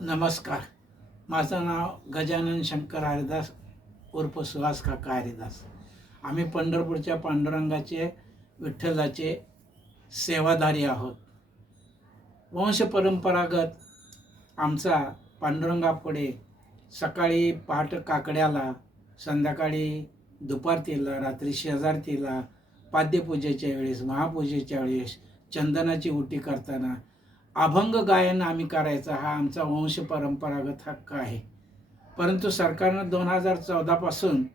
नमस्कार. माझं नाव गजानन शंकर हरिदास उर्फ सुहास काका हरिदास. आम्ही पंढरपूरच्या पांडुरंगाचे विठ्ठलाचे सेवाधारी आहोत. वंश परंपरागत आमचा पांडुरंगापुढे सकाळी पहाट काकड्याला, संध्याकाळी दुपारतीला, रात्री शेजारतीला, पाद्यपूजेच्या वेळेस, महापूजेच्या वेळेस, चंदनाची उटी करताना अभंग गायन आम्ही करायचा हा आमचा वंश परंपरागत हक्क आहे. परंतु सरकारनं 2014 पासून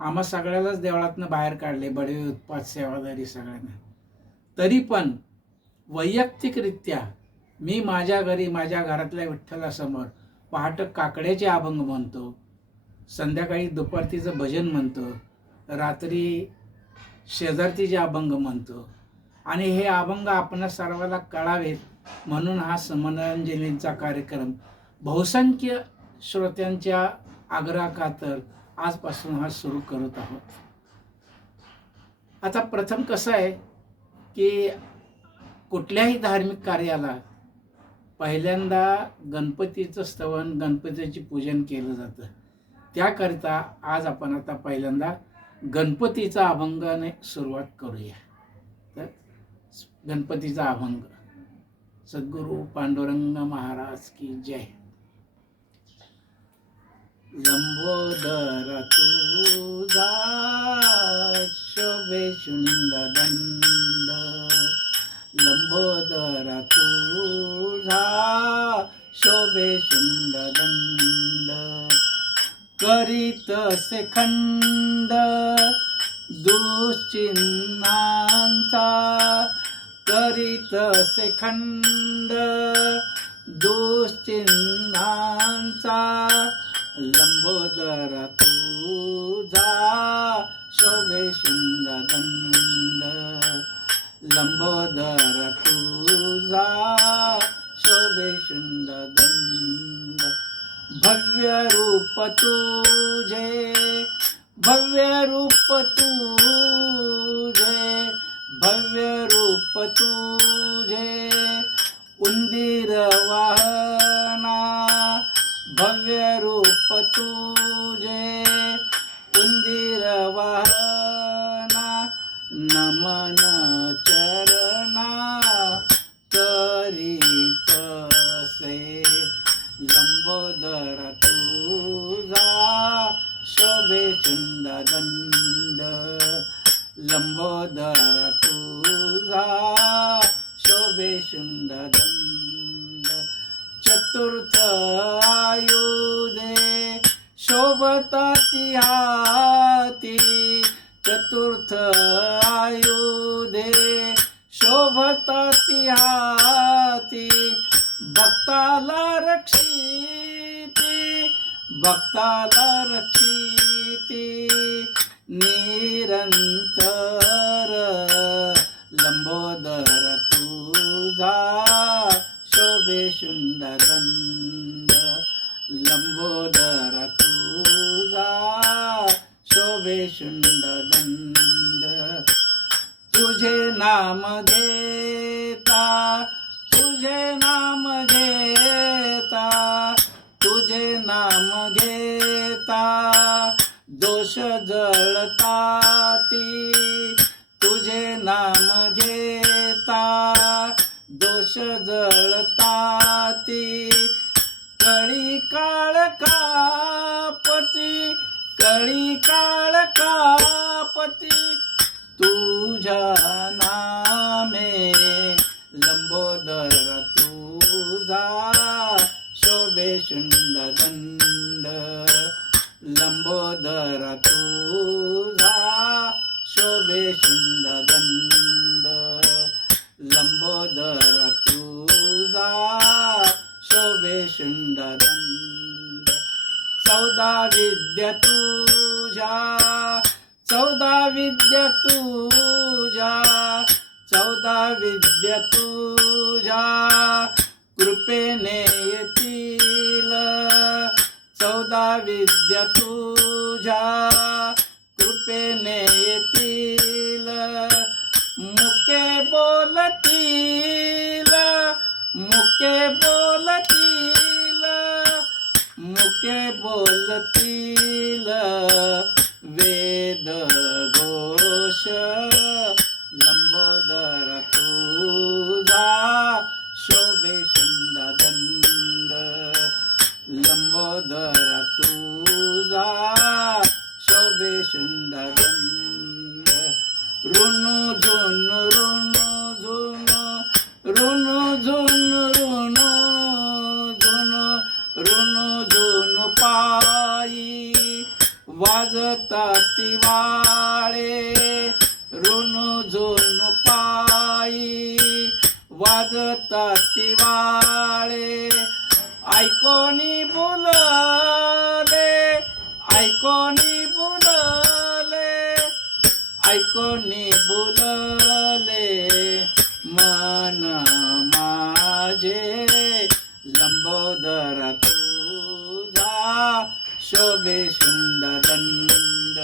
आम्हा सगळ्यालाच देवळातनं बाहेर काढले, बडवे उत्पाद सेवाधारी सगळ्यांना. तरी पण वैयक्तिकरित्या मी माझ्या घरी माझ्या घरातल्या विठ्ठलासमोर पहाट काकड्याचे अभंग म्हणतो, संध्याकाळी दुपारतीचं भजन म्हणतो, रात्री शेजारतीचे अभंग म्हणतो. आणि हे अभंग आपणा सर्वांना कळावेत म्हणून हा समंजलीचा कार्यक्रम बहुसंख्य श्रोत्यांच्या आग्रहाखातर आजपासून हा सुरू करत आहोत. आता प्रथम कसं आहे की कुठल्याही धार्मिक कार्याला पहिल्यांदा गणपतीचं स्तवन, गणपतीचे पूजन केलं जातं. त्याकरिता आज आपण आता पहिल्यांदा गणपतीचा अभंगाने सुरुवात करूया. तर गणपतीचा अभंग. सद्गुरू पांडुरंग महाराज की जय. लंबोदर तुझा शोभे शुंडदंड, लंबोदर तुझा शोभे शुंडदंड, करीत से खंड दुश्चिन्हांचा, करीत से खंड दुश्चिन्हांचा, लंबोदर तुझा शोभे शुंडदंड, लंबोदर तुझा शोभे शुंडदंड. भव्य रूप तुझे, भव्य रूप तुझे, भव्य रूप तुझे, उंदीर वाहना, भव्य रूप तुझे, उंदीर वाहना, नमन चरणा करीतसे, लंबोदर तुझा शोभे शुंडदंड, लंबोदर तुझा शोभे शुंडदंड. चतुर्थ आयुधे शोभताती हाती, चतुर्थ आयुधे शोभताती हाती, भक्ताला रक्षिती, भक्ताला रक्षिती निरंतर, लंबोदर तुझा शोभे शुंडदंड, लंबोदर तुझा शोभे शुंडदंड. तुझे नाम घेता, तुझे नाम घेता, तुझे नाम घेता, दोष जळताती, तुझे नाम घेता, दोष जळताती, कळी काळ कापती, कळी काळ कापती, तुझ्या नामे, लंबोदर तुझा शोभे शुंडदंड, लंबोदर तुझा शोभे शुंडदंड, लंबोदर तुझा शोभे शुंडदंड. 14 विद्या तुझ्या, 14 विद्या तुझ्या, 14 विद्या तुझ्या कृपेने येतील, 14 विद्या तुझ्या कृपेने येतील, मुके बोलतील, मुके बोलतील, वाक्य बोलतील वेद घोष लंबोदर तुझा शोभे शुंडदंड लंबोदर तुझा शोभे शुंडदंड ऋणु झुन ऋणु झुन ऋणु झुन ऋणु झुन ऋणु झुन पायी वाजतात तिवाळे ऋणु झुन पायी वाजतात तिवाळे ऐकोनी बोलले ऐकोनी बोलले ऐकोनी बोलले मन माझे लंबोदर तुझा शोभे शुंडदंड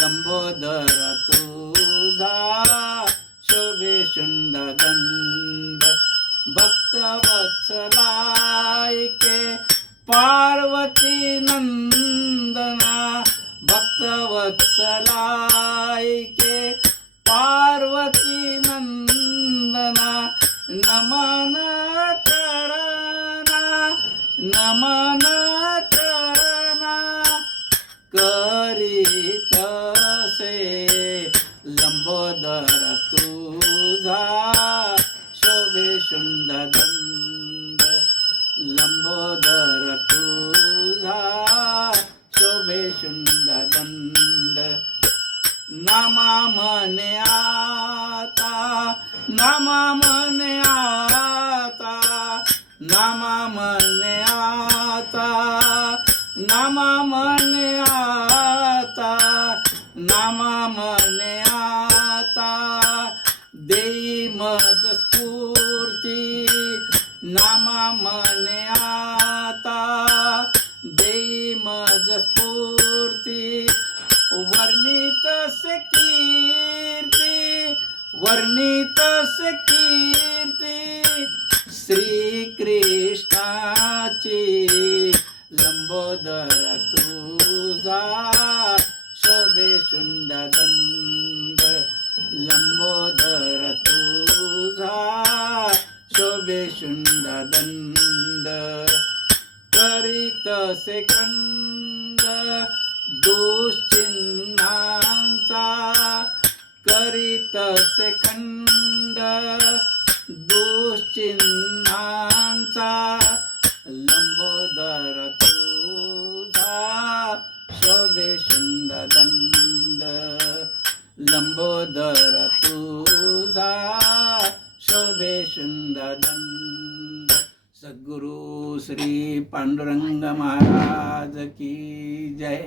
लंबोदर तुझा शोभे शुंडदंड भक्तवत्सलायके पार्वती नंदना भक्तवत्सलायके पार्वती नंदना नमन चरणा नमन चरणा करीतसे लंबोदर तुझा शोभे शुंडदंड लंबोदर तुझा शोभे शुंडदंड नामा मने आता नामा मने आता नामा मने आता नामा मने आता नामा मने आता देई मज स्फूर्ती नामा मने आता देई मज स्फूर्ती वर्णितसे कीर्ती वर्णितसे कीर्ती श्रीकृष्णाची लंबोदर तुझा शोभे शुंडदंड लंबोदर तुझा शोभे शुंडदंड करीतसे खंड दुश्चिन्हांचा करीतसे खंड दुश्चिन्हांचा लंबोदर तुझा शोभे शुंडदंड लंबोदर तुझा शोभे शुंडदंड सद्गुरु श्री पांडुरंग महाराज की जय.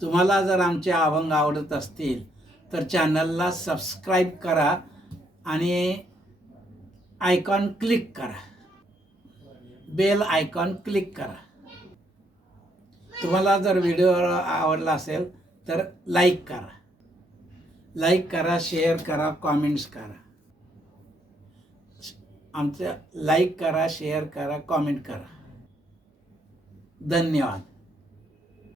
तुम्हाला जर आमचे अभंग आवडत असतील तर चॅनलला सबस्क्राईब करा आणि आयकॉन क्लिक करा बेल आयकॉन क्लिक करा. तुम्हाला जर व्हिडिओ आवडला असेल तर लाईक करा शेअर करा कॉमेंट्स करा. आमचं लाईक करा शेअर करा कॉमेंट करा. धन्यवाद.